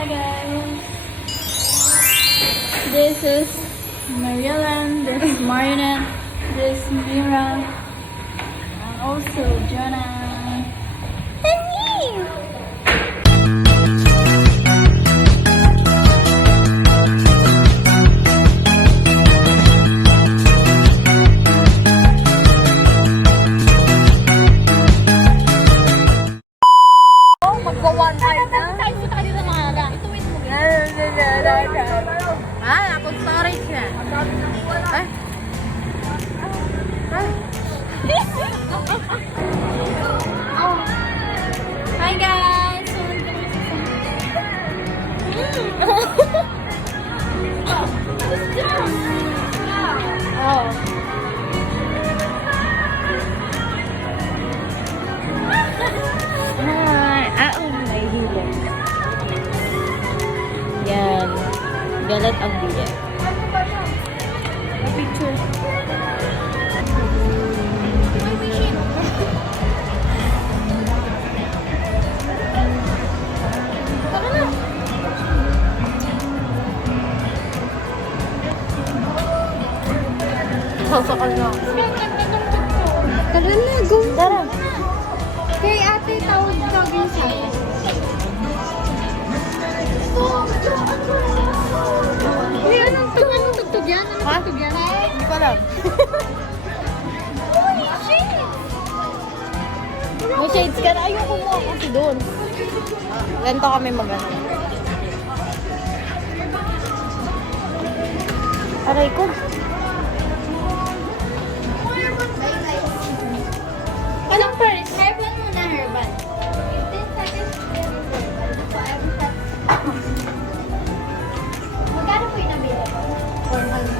Hi guys. This is Mariellen, this is Marinette, this is Mira, and also Jonah. And me! Magwa-one time na. Tayo punta ka dito mga ala. Ito wait mo. Ako storage na. Ay. Hi guys! Oh. May hilang. Yan. Galat ang biyak. Picture. Sasakal na. Tara na, go! Tara. Kay ate, tawag-tawagin sa akin. Anong tugtog yan? Anong tugtog yan? Hindi ko alam. Holy shit! May shades ka na. Ayoko mo kasi doon. Ganito kami mag-ano. Aray ko. Anong first? Herbal muna, herbal. 15 seconds. Magkano po yung nabili? 400.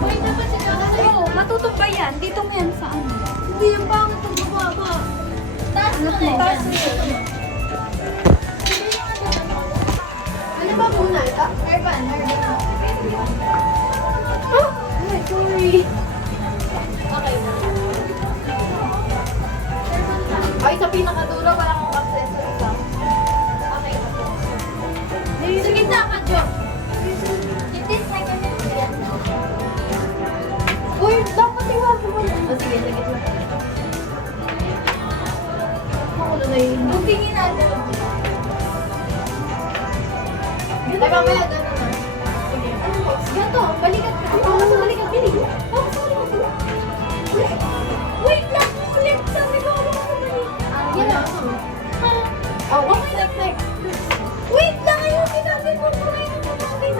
Wait, dapat sila kasi. Oo, matutong ba yan? Dito mo yan sa ano? Hindi yung pangit ang baba. Taas mo na yan. Taas mo yan. Ano ba muna? Herbal, herbal. Oh, sorry. Okay. Ay, sa pinakadulo, wala akong accessories lang. Okay. Sa gitna ka, Jo. 15 seconds yan. Uy, dapat iwapo mo yan. O sige, sa gitna. Makulo na yun. Bukingin natin. Ay, mamaya, gano'n na. Sige. Ano po? Ganto, balikat ka. Oo, sa balikat. Bili. Oo, sa balikat. Wait lang, ulit. Sabi ko, ano ka balik? Yan lang. Oh, next. Wait lang, ayusin natin mo. Kumain mo natin.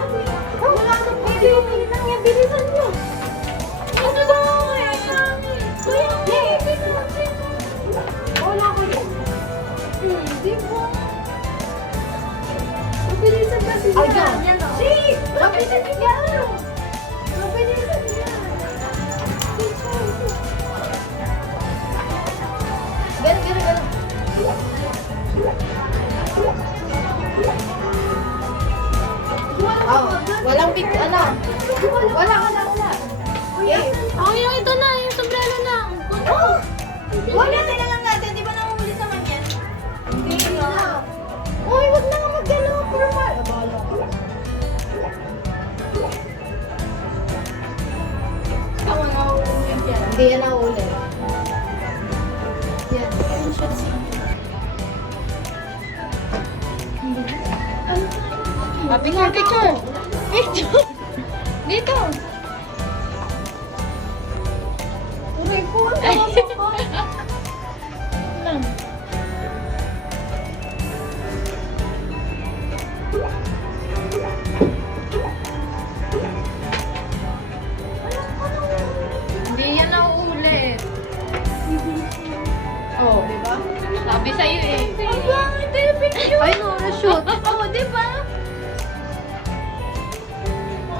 Wala ka pwede. Bilisan nyo. Ito na. Kuya, bilisan natin. Wala ko yun. Di ba? Mabilisan kasi Ay, yan. yan. Shit! Mabilisan yan. Mabilisan yan. Ganun. Oh, walang pick, ano? Wala. Okay. Okay lang, ito na. Yung sombrero na. Oh! Wala, teka lang natin. Di ba nangulit naman yan? Hindi na. Uy, wag na nga mag-gano. Formal. Bahala. Ako nga uulit yan. Hindi yan nangulit. Yan. Picture. Dito. Uy, po. Lang. Hindi yan nangulit. Oh, di ba? Sabi sa'yo eh. Ang bakit yung picture? Ay, no, shoot. Oo, di ba?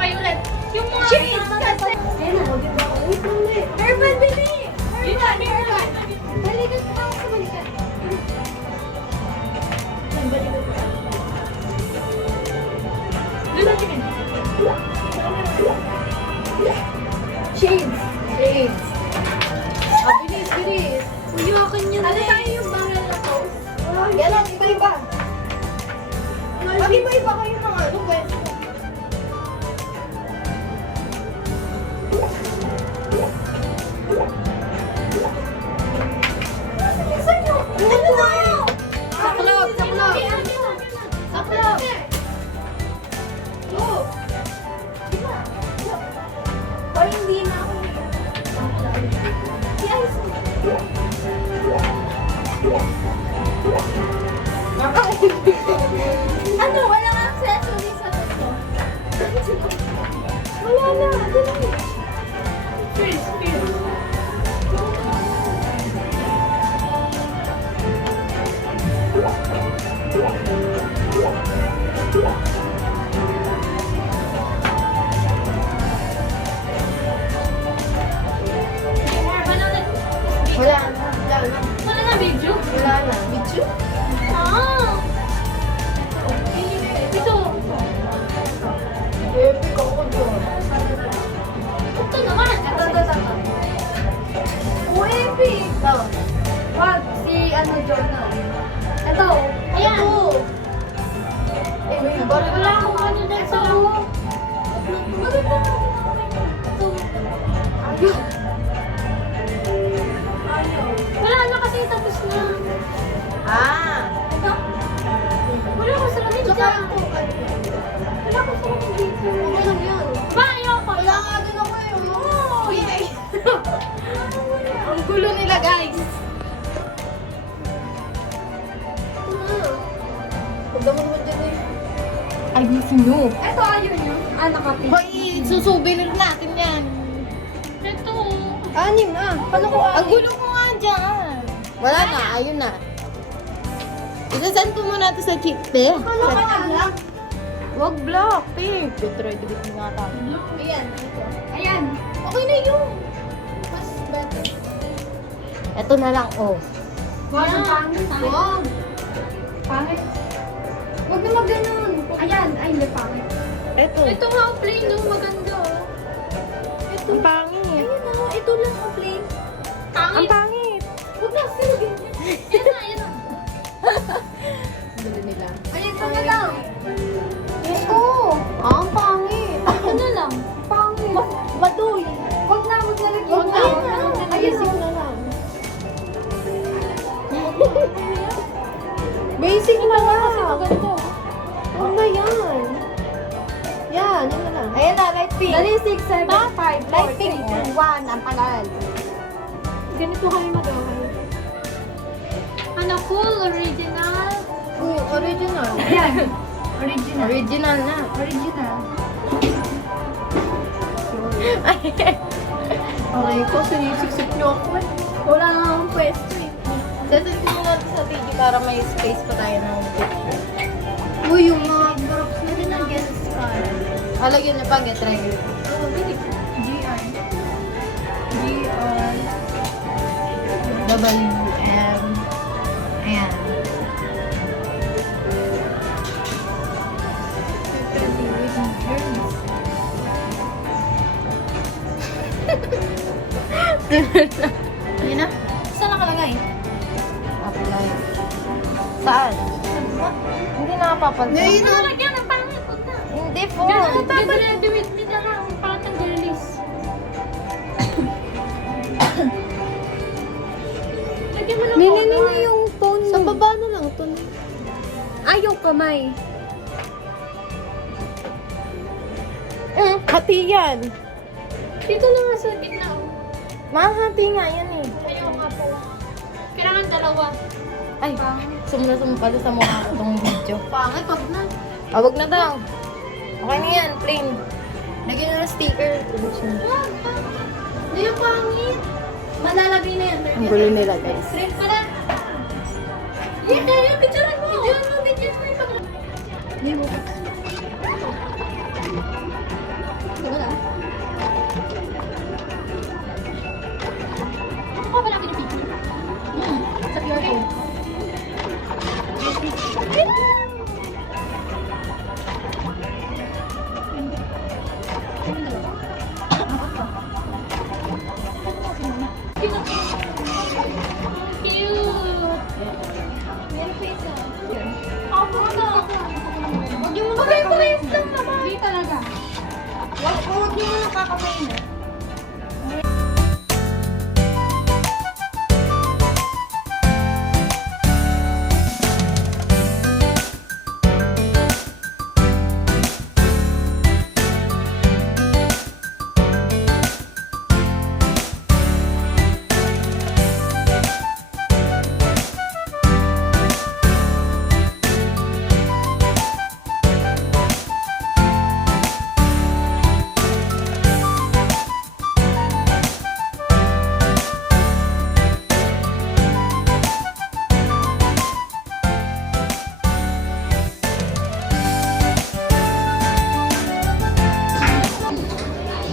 Okay ulit. Yung mga Shit! kasi. Ayun ako, di ba? Wait, ulit. Herbal, bili! Yun na, Herbal! Balikat ka sa balikat. Balikat ko. Doon natin yun. Shades. Oh, bilis. Uy, akin yun. Ano tayo yung bangal na post? Ganon, iba-iba. Mag-iba-iba kayo ng ano, pwesto. Isa nyo! Ano na? Saklap! Saklap! Saklap! Go! Diba? O hindi na ako. Yes! Ano? Walang accessory sa to. Wala na. Dali. Freeze, freeze. Wala na. Wala na. Wala na video? Wala na. Video? Ah! Ito. Epic ako dyan. Ito naman. Oh, epic! Wag, si ano, Jordan. Ito. Ayan. Ito. Eh, may baril Wala akong ano dyan sa Maganda na. Ito. Wala na kasi tapos na. Ah! Ito. Wala ko sa lamig Tsaka dyan. ito. Wala ko sa lamig dito. Okay lang yan. Ba, ayoko. Wala nga din ako eh. Oh, yay! Ang gulo nila, guys. Ito na. Huwag naman mo dyan eh. Ayusin nyo. Ito, ayun nyo. Ah, nakapit. Hoy, susubilir natin yan. Ito. Anim na. Paano ko anim? Ang gulo ko nga dyan. Wala na, ayun na. Isasend ko muna ito sa chip, eh. Ano ka na black? Wag block, pink. Try to get nga tayo. Ayan. Ayan. Okay na yun. Mas better. Ito na lang, oh. Wag, ang pangit. Wag. Pangit. Wag naman ganun. Ayan. Ay, hindi pangit. Ito. Ito nga, plain no, maganda oh. Ito. Ang pangit. Ayun na, ito lang ang plain. Ang Pangit. pangit. Huwag na, sino ganyan? Yan na, yan na. Gulo nila. Ayan, ito na lang. Ito. Ang pangit. Ito na lang. Pangit. Maduy. Wag na, wag na lagyan. Wag na. Ayun na. Basic na lang. Basic na lang. Kasi maganda. Ano na yan? Yan, yun na lang. Ayan na, light pink. Dali, 6, 7, 5, 4, Light pink. 3, 2, 1, ang pangalan. Ganito kami magawa. Ano, cool, original. Original. Ayan. Original. Original na. Original. Okay ko, sinisiksik niyo ako eh. Wala na akong pwesto eh. Sasend ko muna sa TG para may space pa tayo ng picture. Uy, yung mga groups na din ang guest star. Alagyan niyo pa, get ready. Oh, really? GR. GR. WM. Ayan. Yun na. Saan nakalagay? Apply. Saan? Hindi nakapapansin. Ngayon na. Lagyan ng pangit. Huwag na. Hindi po. Graduate din na lang. Parang ng girlies. Lagyan mo ng Nilili color. na yung phone Sa mo. baba na lang ito. Ay, yung kamay. Hati yan. Dito na nga sa gitna. oh. Mahati nga yan eh. Ayaw nga po. Kailangan dalawa. Ay, sumula pala sa mukha ko itong video. Pangit, wag na. Ah, wag na daw. Okay na yan, plain. Lagyan na ng sticker. Hindi yung pangit. Malalagay na yan. Ang gulo nila, guys. Straight pala. Yan, yan. Picturean mo. Picturean mo. Hindi mo. Diba na? Ako pala pinipicture. Sa QR code. Cute. face ah. Ako na. Huwag niyo muna Pare-pares kakamayin. lang naman. Hindi talaga. Huwag niyo muna kakamayin ah.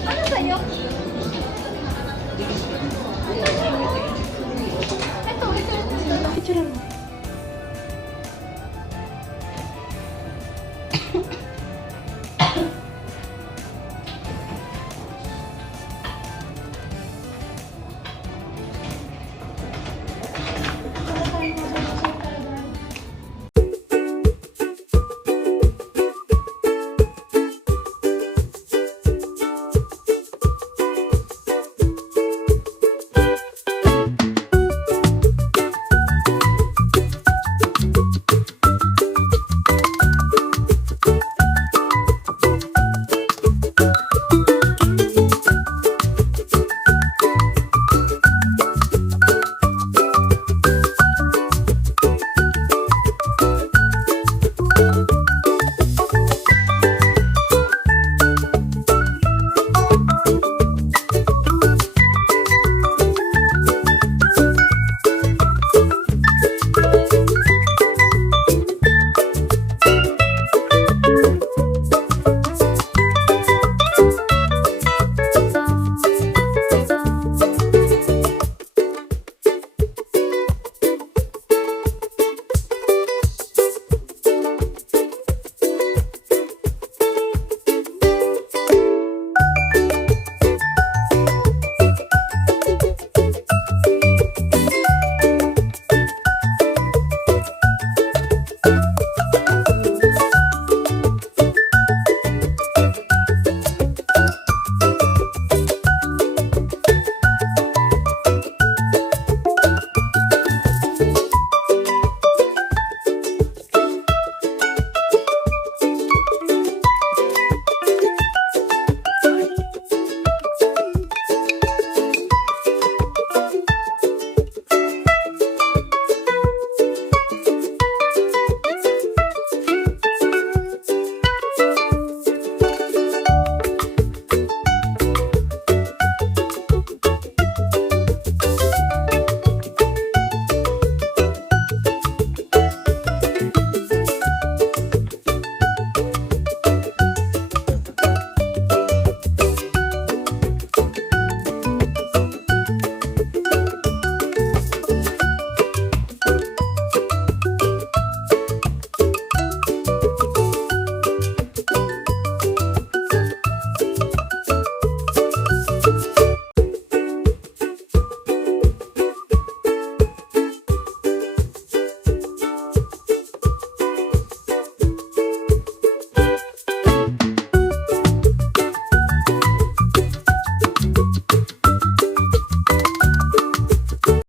Ano sa'yo? Ito. Picture mo.